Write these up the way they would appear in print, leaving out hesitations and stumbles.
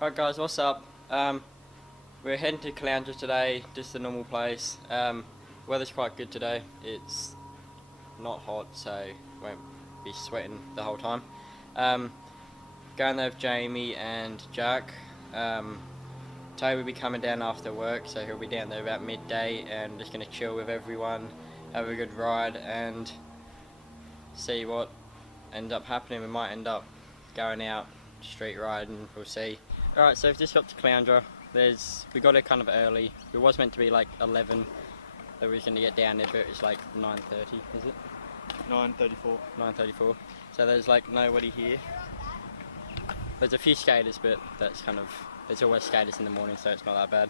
Alright guys, what's up? We're heading to Caloundra today, just a normal place. Weather's quite good today. It's not hot, so won't be sweating the whole time. Going there with Jamie and Jack. Toby will be coming down after work, so he'll be down there about midday and just going to chill with everyone, have a good ride and see what ends up happening. We might end up going out street riding, we'll see. Alright, so we've just got to Caloundra. We got it kind of early. It was meant to be like 11 that we was going to get down there, but it's like 9:30, is it? 9:34. 9:34. So there's like nobody here. There's a few skaters, but that's kind of, there's always skaters in the morning, so it's not that bad.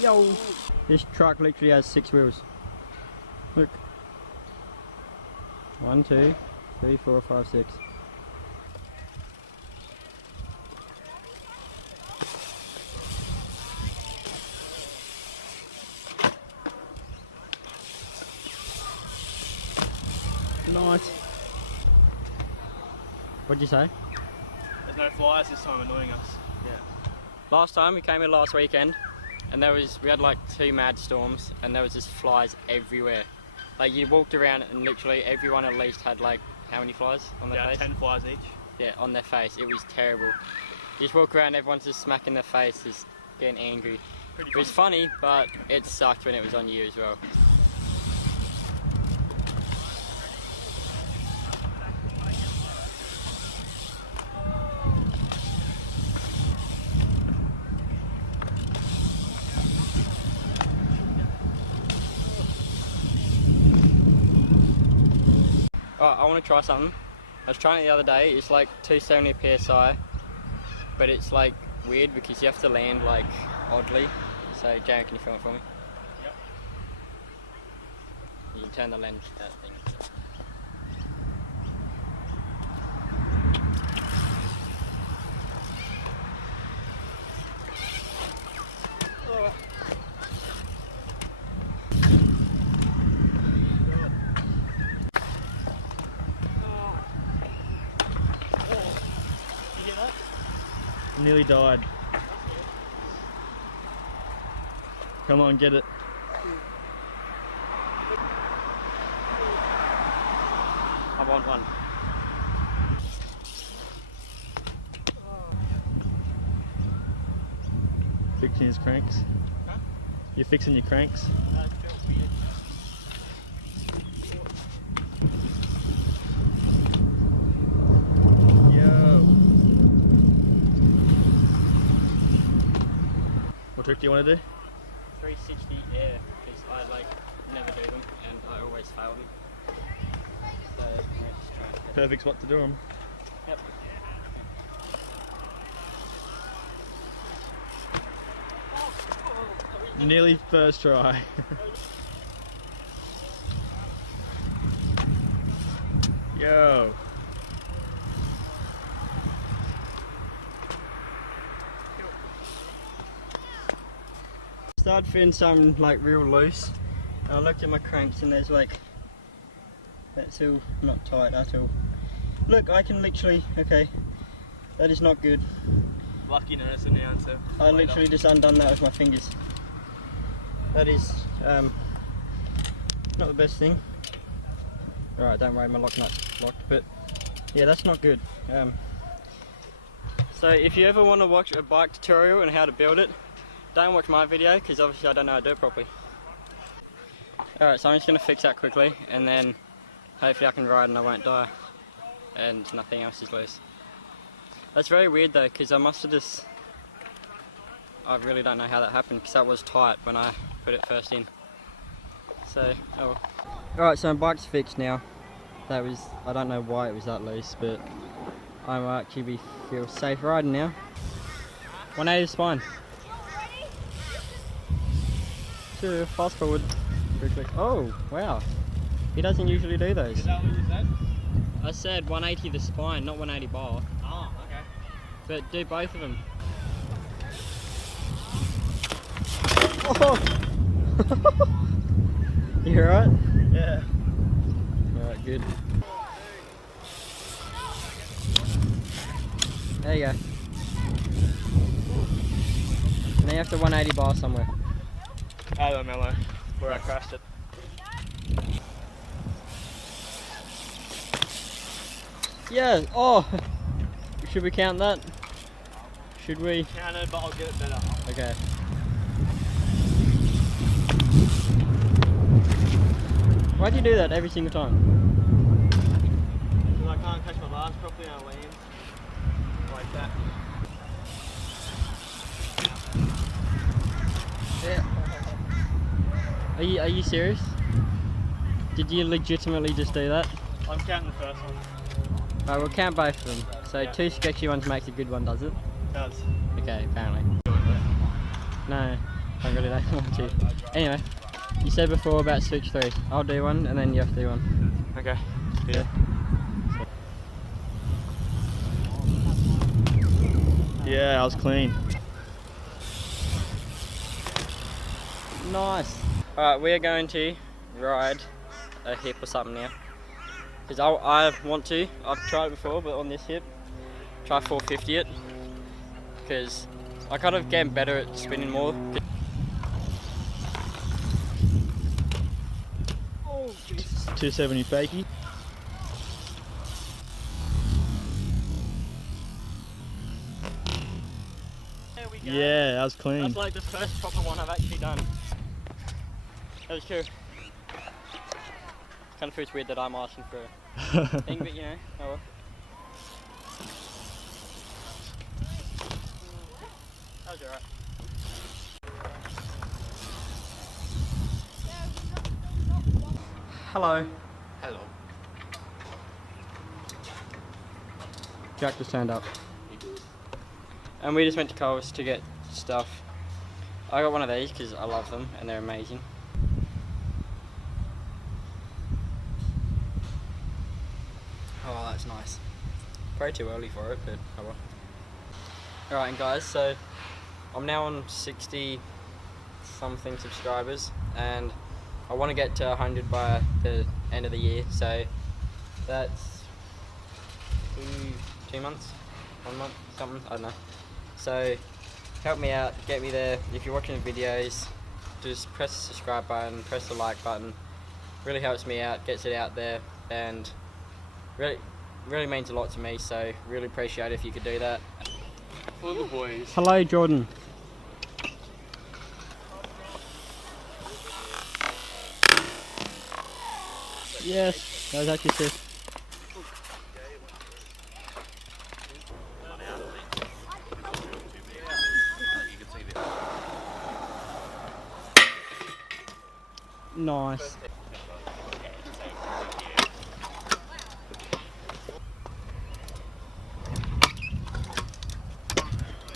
Yo! This truck literally has 6 wheels. Look. 1, 2, 3, 4, 5, 6. Nice. What'd you say? There's no flies this time annoying us. Yeah. Last time we came in last weekend, and we had like 2 mad storms, and there was just flies everywhere. Like you walked around and literally everyone at least had like, how many flies on their face? 10 flies each. Yeah, on their face. It was terrible. You just walk around, everyone's just smacking their face, just getting angry. It was funny, but it sucked when it was on you as well. Oh, I want to try something. I was trying it the other day. It's like 270 psi, but it's like weird because you have to land like oddly. So, Jared, can you film it for me? Yep. You can turn the lens to that thing. Oh. Nearly died. Come on, get it. I want one. Fixing his cranks. Huh? You're fixing your cranks? It felt weird. What trick do you want to do? 360 air, because I like never do them and I always fail them. So yeah, just try and get Perfect spot to do them. Yep. Nearly first try. Yo. Started feeling something like real loose. And I looked at my cranks and there's like, that's all not tight at all. Look, I can literally, okay, that is not good. Lucky nurse announcer. I literally just undone that with my fingers. That is not the best thing. Alright, don't worry, my lock nut's locked, but yeah, that's not good. So if you ever want to watch a bike tutorial on how to build it, don't watch my video because obviously I don't know how to do it properly. Alright, so I'm just going to fix that quickly and then hopefully I can ride and I won't die and nothing else is loose. That's very weird though because I must have just, I really don't know how that happened because that was tight when I put it first in. So, oh well. Alright, so my bike's fixed now. that was, I don't know why it was that loose, but I might actually feel safe riding now. 180 spine. To fast forward quickly. Oh, wow. He doesn't usually do those. Is that what you said? I said 180 the spine, not 180 bar. Oh, okay. But do both of them. Oh! You alright? Yeah. Alright, good. There you go. And then you have to 180 bar somewhere. Hello, Mellow. Where I crashed it. Yeah, oh! Should we count that? Should we? Counted, but I'll get it better. Okay. Why do you do that every single time? Because I can't catch my bars properly and I land like that. Yeah. Are you serious? Did you legitimately just do that? I'm counting the first one. Alright, we'll count both of them. So Yeah. 2 sketchy ones makes a good one, does it? It does. Okay, apparently. No, I really don't want to. Anyway, you said before about switch 3. I'll do one and then you have to do one. Okay. Yeah. Yeah, I was clean. Nice. Alright, we are going to ride a hip or something now. Because I want to. I've tried it before, but on this hip, try 450 it. Because I kind of get better at spinning more. Oh, 270 fakie. There we go. Yeah, that was clean. That's like the first proper one I've actually done. That was true. Kind of feels weird that I'm asking for a thing, but you know, oh well. That was alright. Hello. Hello. Jack just turned up. And we just went to Coles to get stuff. I got one of these because I love them and they're amazing. Oh, that's nice. Probably too early for it, but oh well. Alright, and guys, so I'm now on 60 something subscribers and I want to get to 100 by the end of the year, so that's 2 months, 1 month, something, I don't know. So help me out, get me there. If you're watching the videos, just press the subscribe button, press the like button. Really helps me out, gets it out there, and really means a lot to me, so really appreciate it if you could do that. For the boys. Hello, Jordan. Yes, that was actually sick. Nice.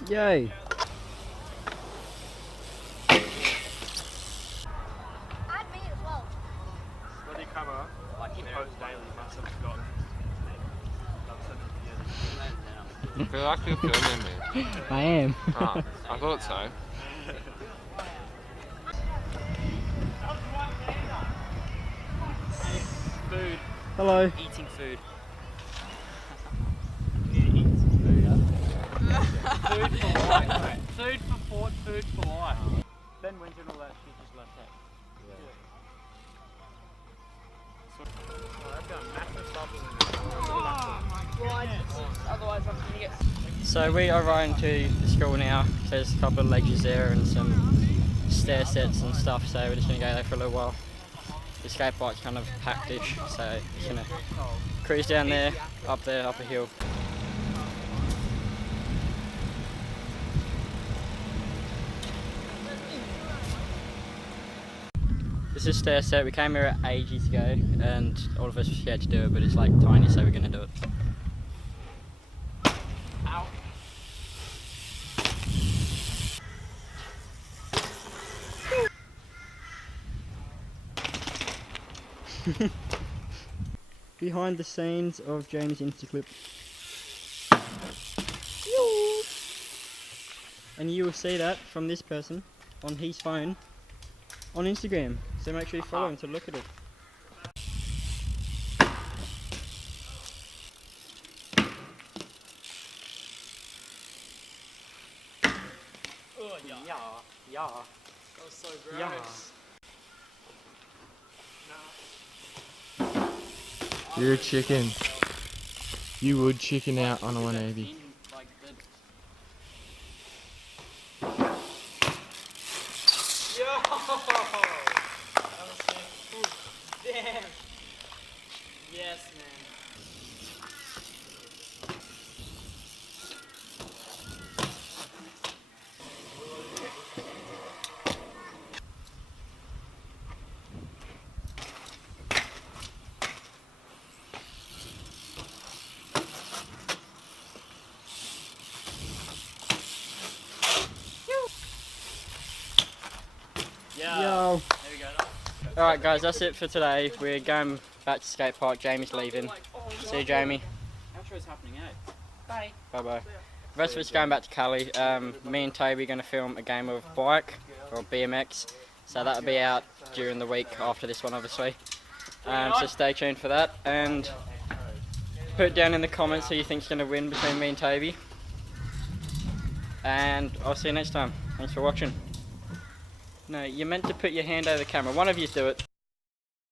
Yay. Add me as well. What do you cover? Like you post daily, must have forgotten. I feel like you're filming me. I am. Oh, I thought so. Food. Hello. Eating food. Food for life. Food for thought, food for life. Ben went and all that shit just left that. So we are riding to the school now. There's a couple of ledges there and some stair sets and stuff, so we're just going to go there for a little while. The skate park's kind of packed-ish, so just going to cruise down there, up a hill. The This is stair set. We came here ages ago, and all of us were scared to do it, but it's like tiny, so we're gonna do it. Ow. Behind the scenes of Jamie's Instaclip. And you will see that from this person on his phone on Instagram. So make sure you follow him to look at it. Oh, yeah. Yeah. That was so gross. Yeah. You're a chicken. You would chicken out on a 180. Like the... Damn. Yes, man. Yeah. Yo. There we go. Alright guys, that's it for today. We're going back to skate park. Jamie's leaving. See you, Jamie. Outro's happening, eh? Bye. Bye bye. The rest of us going back to Cali. Me and Toby are going to film a game of bike or BMX. So that'll be out during the week after this one, obviously. So stay tuned for that. And put down in the comments who you think's going to win between me and Toby. And I'll see you next time. Thanks for watching. No, you're meant to put your hand over the camera. One of you do it.